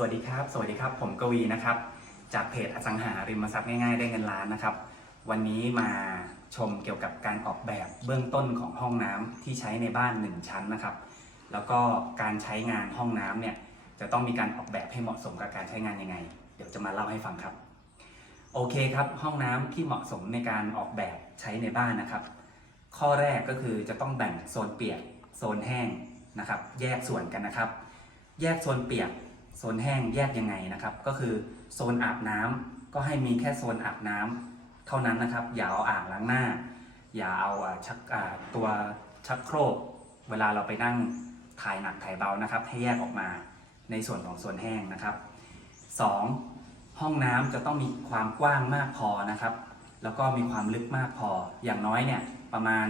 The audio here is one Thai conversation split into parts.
สวัสดีครับ สวัสดีครับ ผมกวีนะครับ จากเพจอสังหาริมทรัพย์ง่ายๆ ได้เงินล้านนะครับ วันนี้มาชมเกี่ยวกับการออกแบบเบื้องต้นของห้องน้ำที่ใช้ในบ้าน 1 ชั้นนะครับ แล้วก็การใช้งานห้องน้ำเนี่ยจะต้องมีการออกแบบให้เหมาะสมกับการใช้งานยังไง เดี๋ยวจะมาเล่าให้ฟังครับ โอเคครับ ห้องน้ำที่เหมาะสมในการออกแบบใช้ในบ้านนะครับ ข้อแรกก็คือจะต้องแบ่งโซนเปียกโซนแห้งนะครับ แยกส่วนกันนะครับ แยกโซนเปียก โซนแห้งแยกยังไงนะครับ ก็คือโซนอาบน้ำก็ให้มีแค่โซนอาบน้ำเท่านั้นนะครับ อย่าเอาอ่างล้างหน้า อย่าเอาชักตัวชักโครก เวลาเราไปนั่งถ่ายหนักถ่ายเบานะครับ ให้แยกออกมาในส่วนของโซนแห้งนะครับ 2. ห้องน้ำจะต้องมีความกว้างมากพอนะครับ แล้วก็มีความลึกมากพอ อย่างน้อยเนี่ยประมาณ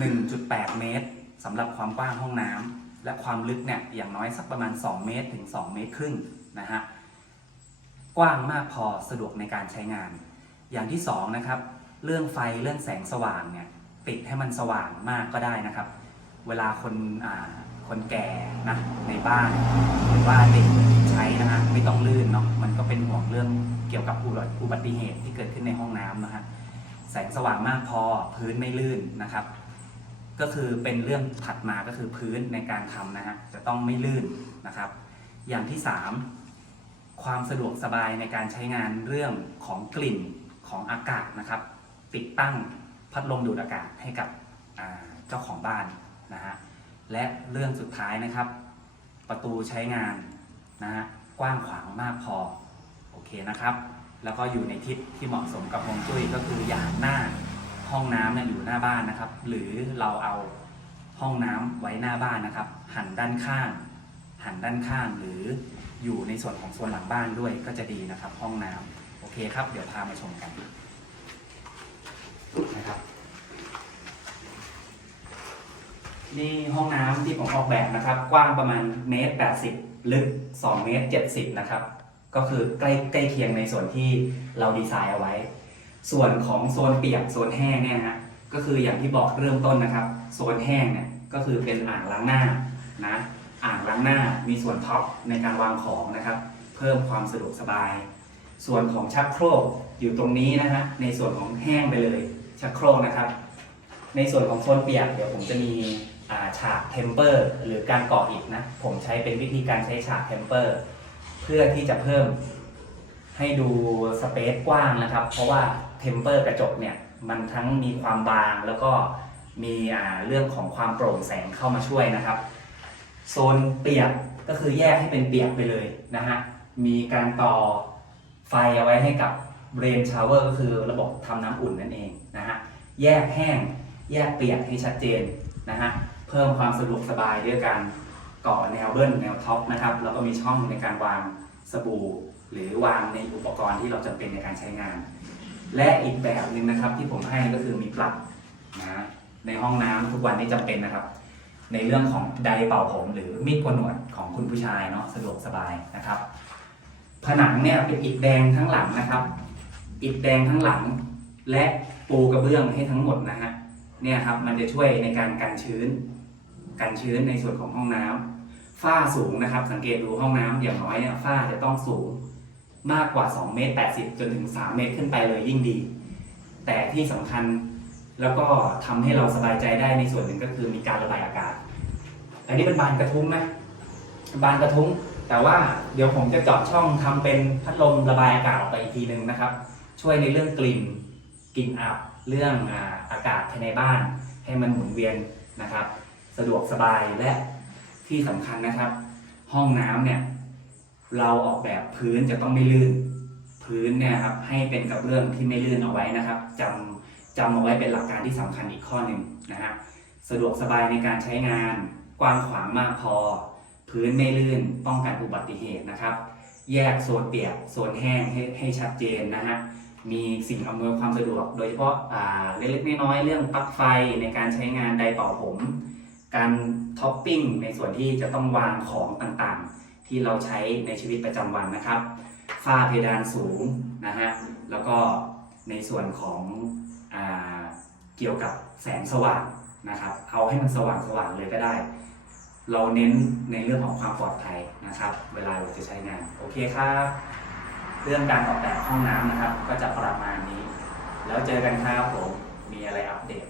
1.8 เมตรสำหรับความกว้างห้องน้ำ และความลึกเนี่ยอย่างน้อยสักประมาณ 2 เมตรถึง 2 เมตรครึ่งนะฮะกว้างมากพอสะดวกในการใช้งาน อย่างที่2นะครับเรื่องไฟเรื่องแสงสว่างเนี่ยติดให้มันสว่างมากก็ได้นะครับ เวลาคนอ่าคนแก่นะในบ้านหรือว่าเด็กใช้นะฮะไม่ต้องลื่นเนาะมันก็เป็นห่วงเรื่องเกี่ยวกับอุบัติเหตุที่เกิดขึ้นในห้องน้ำนะฮะแสงสว่างมากพอพื้นไม่ลื่นนะครับ ก็คือเป็นเรื่องถัดมาก็คือพื้นในการทำนะฮะจะต้องไม่ลื่นนะครับ อย่างที่ 3 ความสะดวกสบายในการใช้งานเรื่องของกลิ่นของอากาศนะครับ ติดตั้งพัดลมดูดอากาศให้กับเจ้าของบ้านนะฮะและเรื่องสุดท้ายนะครับ ประตูใช้งานนะฮะกว้างขวางมากพอโอเคนะครับ แล้วก็อยู่ในทิศที่เหมาะสมกับฮวงจุ้ยก็คืออย่าหันหน้า ห้องน้ำเนี่ยอยู่หน้าบ้านนะครับ หรือเราเอาห้องน้ำไว้หน้าบ้านนะครับ หันด้านข้าง หันด้านข้างหรืออยู่ในส่วนของโซนหลังบ้านด้วยก็จะดีนะครับ ห้องน้ำโอเคครับ เดี๋ยวพามาชมกันนะครับ นี่ห้องน้ำที่ผมออกแบบนะครับ กว้างประมาณเมตร80ลึก2เมตร70นะครับ ก็คือใกล้ใกล้เคียงในส่วนที่เราดีไซน์เอาไว้ ส่วนของโซนเปียกโซนแห้งเนี่ยนะฮะก็คืออย่างที่บอกเริ่มต้นนะครับ โซนแห้งเนี่ยก็คือเป็นอ่างล้างหน้านะอ่างล้างหน้ามีส่วนท็อปในการวางของนะครับ เพิ่มความสะดวกสบาย ส่วนของชักโครกอยู่ตรงนี้นะฮะในส่วนของแห้งไปเลยชักโครกนะครับ ในส่วนของโซนเปียกเดี๋ยวผมจะมีฉากเทมเปอร์หรือการก่ออิฐนะผมใช้เป็นวิธีการใช้ฉากเทมเปอร์เพื่อที่จะเพิ่ม ให้ดูสเปซกว้างนะครับ เพราะว่าเทมเปอร์กระจกเนี่ยมันทั้งมีความบางแล้วก็มีอ่าเรื่องของความโปร่งแสงเข้ามาช่วยนะครับ โซนเปียกก็คือแยกให้เป็นเปียกไปเลยนะฮะมีการต่อไฟเอาไว้ให้กับเบรนชาวเวอร์ก็คือระบบทำน้ำอุ่นนั่นเองนะฮะแยกแห้งแยกเปียกให้ชัดเจนนะฮะเพิ่มความสะดวกสบายด้วยการก่อแนวเบิ้ลแนวท็อปนะครับแล้วก็มีช่องในการวางสบู่ หรือวางในอุปกรณ์ที่เราจำเป็นในการใช้งาน และอีกแบบหนึ่งนะครับที่ผมให้ก็คือมีปลั๊กนะฮะในห้องน้ำทุกวันนี้จำเป็นนะครับ ในเรื่องของไดร์เป่าผมหรือมีดโกนหนวดของคุณผู้ชายเนาะสะดวกสบายนะครับ ผนังเนี่ยเป็นอิฐแดงทั้งหลังนะครับ อิฐแดงทั้งหลัง และปูกระเบื้องให้ทั้งหมดนะฮะเนี่ยครับมันจะช่วยในการกันชื้น กันชื้นในส่วนของห้องน้ำฝ้าสูงนะครับ สังเกตดูห้องน้ำอย่างน้อยเนี่ยฝ้าจะต้องสูง มากกว่า 2 เมตร 80 จนถึง 3 เมตรขึ้นไปเลยยิ่งดี แต่ที่สำคัญแล้วก็ทำให้เราสบายใจได้ในส่วนหนึ่งก็คือมีการระบายอากาศ อันนี้เป็นบานกระทุ้งนะบานกระทุ้ง แต่ว่าเดี๋ยวผมจะเจาะช่องทำเป็นพัดลมระบายอากาศออกไปอีกทีหนึ่งนะครับ ช่วยในเรื่องกลิ่นกลิ่นอับเรื่องอาอากาศภายในบ้าน ให้มันหมุนเวียนนะครับ สะดวกสบายและที่สำคัญนะครับ ห้องน้ำเนี่ย เราออกแบบพื้นจะต้องไม่ลื่น พื้นเนี่ยครับให้เป็นกระเบื้องที่ไม่ลื่นเอาไว้นะครับจำจำเอาไว้เป็นหลักการที่สำคัญอีกข้อหนึ่งนะฮะสะดวกสบายในการใช้งาน กว้างขวางมากพอ พื้นไม่ลื่นป้องกันอุบัติเหตุนะครับ แยกโซนเปียกโซนแห้งให้ให้ชัดเจนนะฮะมีสิ่งอำนวยความสะดวก โดยเฉพาะอ่าเล็กๆน้อยๆเรื่องปลั๊กไฟในการใช้งานไดร์เป่าผม การท็อปปิ้งในส่วนที่จะต้องวางของต่างๆ ที่เราใช้ในชีวิตประจำวันนะครับ ฝ้าเพดานสูงนะฮะแล้วก็ในส่วนของอเกี่ยวกับแสงสว่างนะครับ เอาให้มันสว่างสว่างๆเลยก็ได้ เราเน้นในเรื่องของความปลอดภัยนะครับนะครับ เวลาเราจะใช้งานโอเคครับเรื่องการออกแบบห้องน้ำนะครับ ก็จะประมาณนี้ แล้วเจอกันครับผมมีอะไรอัปเดต